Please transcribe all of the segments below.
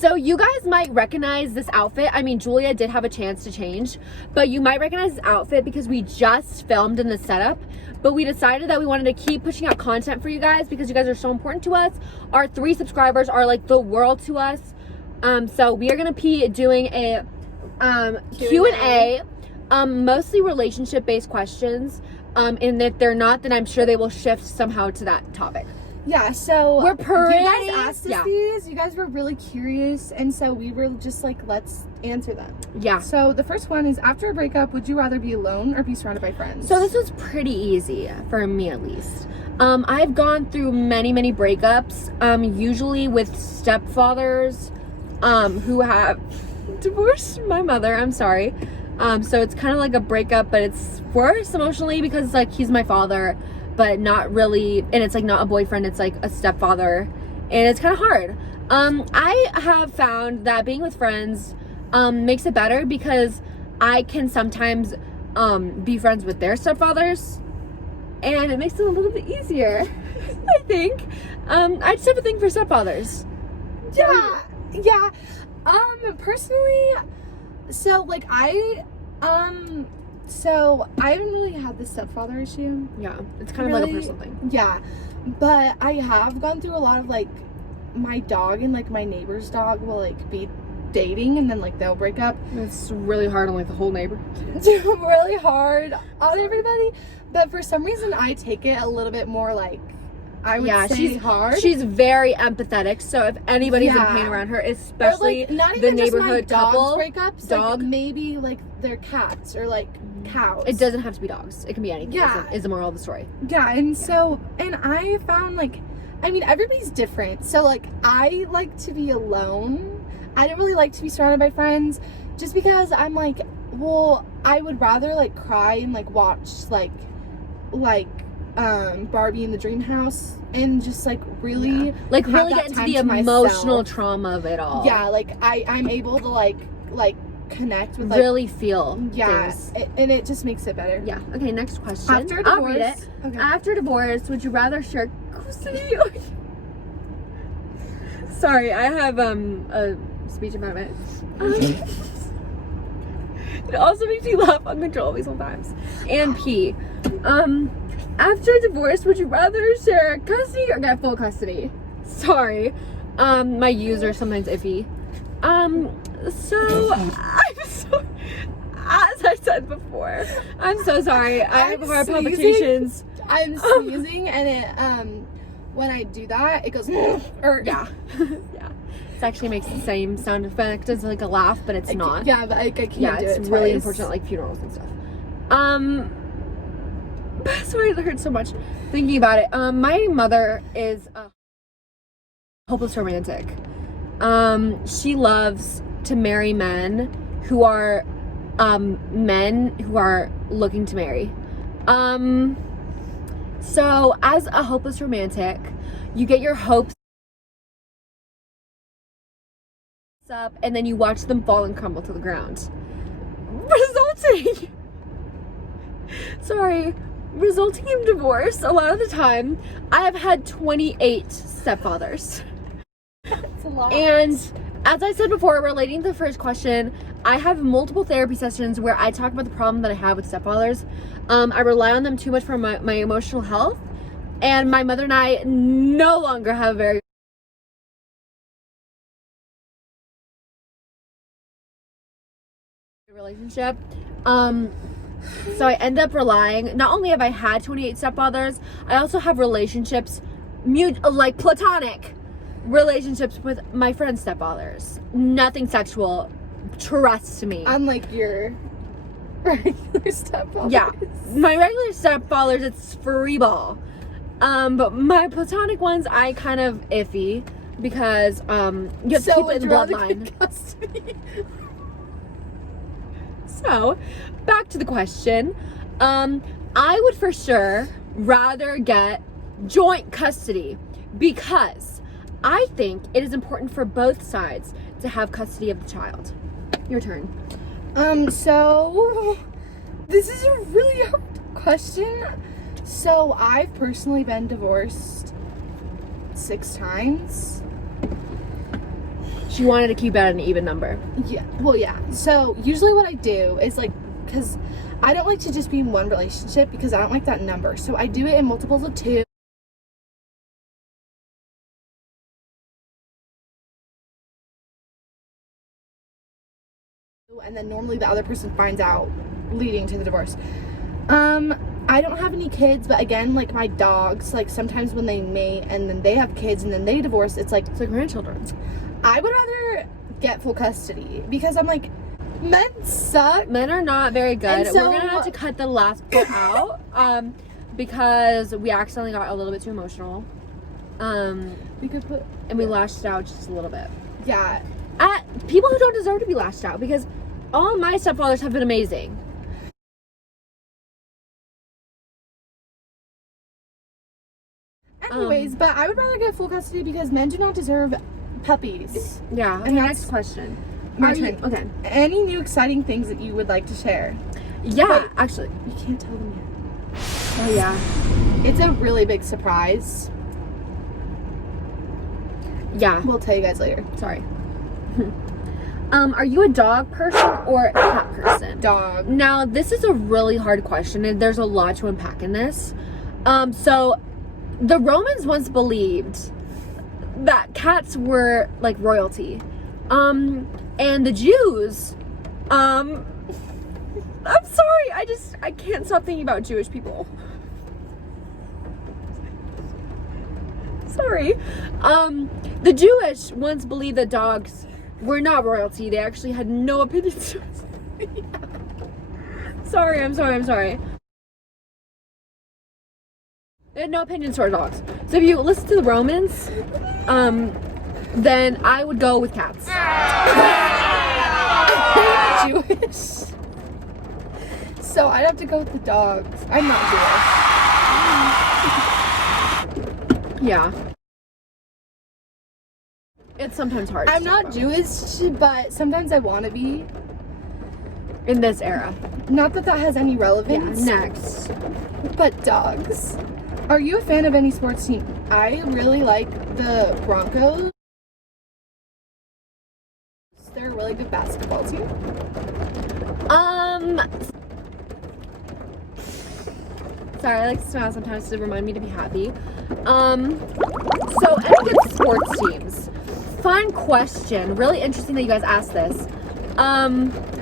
So you guys might recognize this outfit. I mean, Julia did have a chance to change, but you might recognize this outfit because we just filmed in the setup, but we decided that we wanted to keep pushing out content for you guys because you guys are so important to us. Our 3 subscribers are like the world to us. So we are going to be doing a Q&A, mostly relationship-based questions. And if they're not, then I'm sure they will shift somehow to that topic. Yeah, so we're pretty, you guys asked us these. You guys were really curious, and so we were just like, let's answer them. Yeah. So the first one is, after a breakup, would you rather be alone or be surrounded by friends? So this was pretty easy for me, at least. I've gone through many breakups, usually with stepfathers who have divorced my mother. I'm sorry. So it's kind of like a breakup, but it's worse emotionally because like he's my father, but not really, and it's like not a boyfriend, it's like a stepfather, and it's kind of hard. I have found that being with friends makes it better because I can sometimes be friends with their stepfathers, and it makes it a little bit easier. I think. I just have a thing for stepfathers. Yeah. Personally, so like so I haven't really had the stepfather issue. Yeah, it's kind of like a personal thing. Yeah, but I have gone through a lot of like, my dog and like my neighbor's dog will like be dating and then like they'll break up. It's really hard on like the whole neighbor. It's really hard on everybody, but for some reason I take it a little bit more like, I would say she's hard. She's very empathetic, so if anybody's in pain around her, especially like, not even the neighborhood just my couple, breakups, like maybe like their cats or like cows. It doesn't have to be dogs. It can be anything. Yeah. Is the moral of the story. Yeah, and so, and I found like, I mean, everybody's different. So like, I like to be alone. I don't really like to be surrounded by friends, just because I'm like, well, I would rather like cry and like watch like Barbie in the Dream House and just like really like really get into the emotional trauma of it all. Yeah, like I'm able to like connect with, like, really feel things. And it just makes it better. Yeah. Okay, next question. After divorce, I'll read it. Okay. After divorce, would you rather share custody or... Sorry, I have a speech impediment. It also makes me laugh uncontrollably sometimes. And pee. After divorce, would you rather share custody or get full custody? Sorry. My U's are sometimes iffy. So, as I said before, I'm so sorry. I have heart palpitations. I'm sneezing, and it, when I do that, it goes, or yeah. Yeah. It actually makes the same sound effect as like a laugh, but it's not. Yeah, but I can't do it it's really important at like funerals and stuff. Sorry, that hurts so much thinking about it. My mother is a hopeless romantic. She loves to marry men who are looking to marry. So as a hopeless romantic, you get your hopes up and then you watch them fall and crumble to the ground, resulting in divorce. A lot of the time I have had 28 stepfathers. That's a lot. And as I said before, relating to the first question, I have multiple therapy sessions where I talk about the problem that I have with stepfathers. I rely on them too much for my emotional health, and my mother and I no longer have a very relationship. So I end up relying, not only have I had 28 stepfathers, I also have relationships, like platonic relationships with my friends' stepfathers. Nothing sexual, trust me. Unlike your regular stepfathers. Yeah, my regular stepfathers, it's free ball. But my platonic ones, I kind of iffy because you have to keep it in the bloodline. So, back to the question. I would for sure rather get joint custody because I think it is important for both sides to have custody of the child. Your turn. So this is a really hard question. So I've personally been divorced 6 times. She's She wanted to keep it at an even number. Yeah. Well, yeah. So usually what I do is like, because I don't like to just be in one relationship because I don't like that number. So I do it in multiples of 2. And then normally the other person finds out, leading to the divorce. I don't have any kids, but again, like my dogs, like sometimes when they mate and then they have kids and then they divorce, it's like grandchildren. I would rather get full custody because I'm like, men suck. Men are not very good. So, we're gonna have to cut the last part out because we accidentally got a little bit too emotional. We could put, and we lashed out just a little bit yeah, at people who don't deserve to be lashed out, because all my stepfathers have been amazing. Anyways, but I would rather get full custody because men do not deserve puppies. Yeah. And next question. My Are turn. you, okay. Any new exciting things that you would like to share? Yeah, Wait. actually. You can't tell them yet. Oh yeah. It's a really big surprise. Yeah. We'll tell you guys later. Sorry. Are you a dog person or a cat person? Dog. Now, this is a really hard question, and there's a lot to unpack in this. So, the Romans once believed that cats were like royalty. And the Jews, I'm sorry, I can't stop thinking about Jewish people. Sorry. The Jewish once believed that dogs were not royalty. They actually had no opinions. Sorry. They had no opinions toward dogs. So if you listen to the Romans, then I would go with cats. I'm Jewish. So I'd have to go with the dogs. I'm not Jewish. Yeah. It's sometimes hard. I'm not Jewish, but sometimes I want to be. In this era. Not that that has any relevance. Yeah, next. But dogs. Are you a fan of any sports team? I really like the Broncos. They're a really good basketball team. Sorry, I like to smile sometimes to remind me to be happy. So any good sports teams? Fun question. Really interesting that you guys asked this. I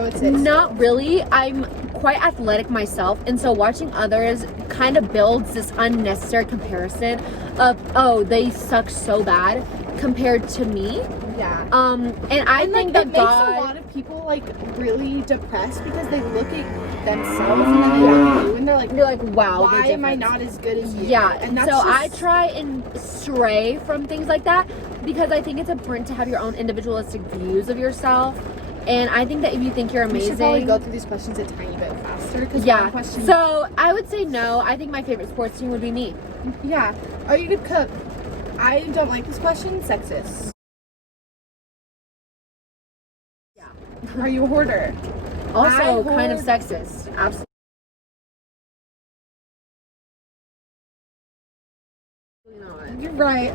would say not really. I'm quite athletic myself, and so watching others kind of builds this unnecessary comparison of, oh, they suck so bad compared to me. Yeah. And I think that it makes a lot of people like really depressed because they look at themselves and then they look at you and you're like, wow, why am I not as good as you? Yeah, and that's so just... I try and stray from things like that because I think it's important to have your own individualistic views of yourself. And I think that if you think you're amazing, we should probably go through these questions a tiny bit faster. Yeah. So I would say no. I think my favorite sports team would be me. Yeah. Are you a good cook? I don't like this question. Sexist. Yeah. Are you a hoarder? Also kind of sexist. Absolutely. Not. You're right.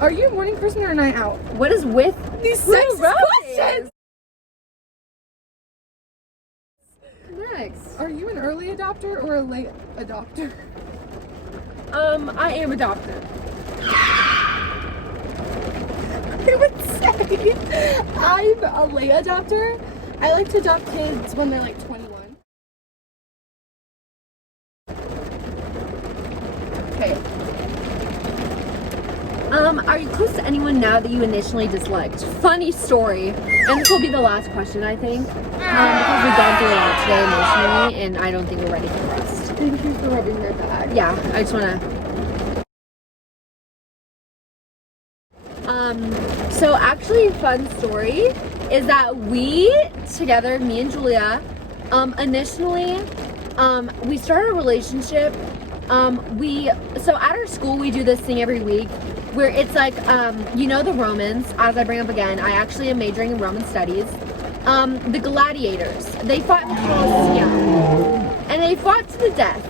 Are you a morning person or a night out? What is with these sexist questions? Next. Are you an early adopter or a late adopter? I am adopted. I would say I'm a late adopter. I like to adopt kids when they're like 21. Okay. Are you close to anyone now that you initially disliked? Funny story. And this will be the last question, I think. Because we've gone through a lot today emotionally, and I don't think we're ready for the rest. Thank you for rubbing your back. Yeah, I just wanna... So actually, fun story is that we, together, me and Julia, initially, we started a relationship. So at our school, we do this thing every week where it's like, you know, the Romans, as I bring up again, I actually am majoring in Roman studies. The gladiators, they fought in the Colosseum, and they fought to the death.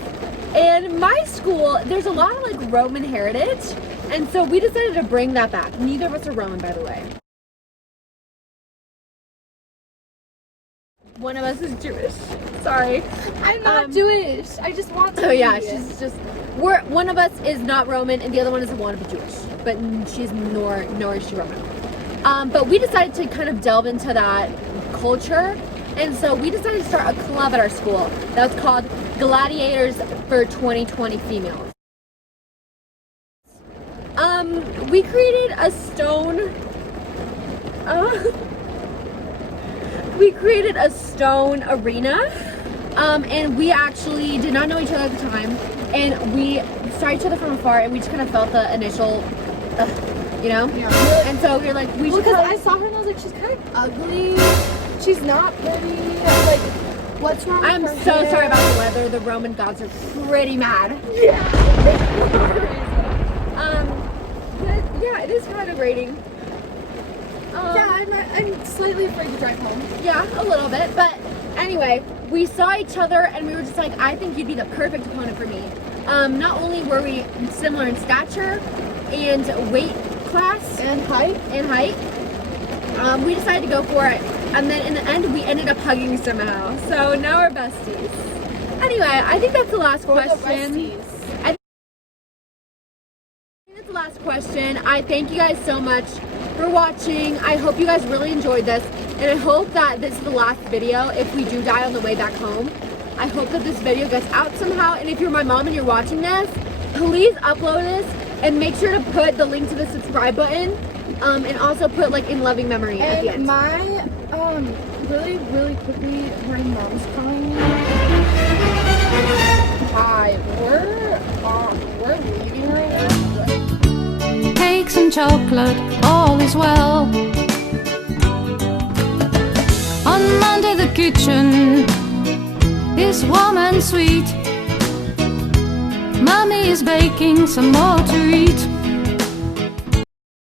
And my school, there's a lot of like Roman heritage, and so we decided to bring that back. Neither of us are Roman, by the way. One of us is Jewish. Sorry. I'm not Jewish. I just want to Oh be. yeah, she's just. One of us is not Roman, and the other one doesn't want to be Jewish, but she's nor is she Roman. But we decided to kind of delve into that culture, and so we decided to start a club at our school that was called Gladiators for 2020 Females. We created a stone. We created a stone arena, and we actually did not know each other at the time, and we saw each other from afar, and we just kind of felt the initial, you know? Yeah. And so we were like, we should. Because I saw her and I was like, she's kind of ugly. She's not pretty. Like, what's wrong I'm with her so hair? sorry about the weather. The Roman gods are pretty mad. Yeah. But yeah, it is kind of raining. Yeah, I'm slightly afraid to drive home. Yeah, a little bit. But anyway, we saw each other and we were just like, I think you'd be the perfect opponent for me. Not only were we similar in stature and weight class And height. we decided to go for it. And then in the end, we ended up hugging somehow. So now we're besties. Anyway, I think that's the last question. That's the last question. I thank you guys so much for watching. I hope you guys really enjoyed this, and I hope that this is the last video if we do die on the way back home. I hope that this video gets out somehow, and if you're my mom and you're watching this, please upload this and make sure to put the link to the subscribe button, and also put like in loving memory at the end. My really quickly, my mom's calling me. Hi, we're leaving right now. Cakes and chocolate, all is well. On Monday the kitchen is warm and sweet. Mommy is baking some more to eat.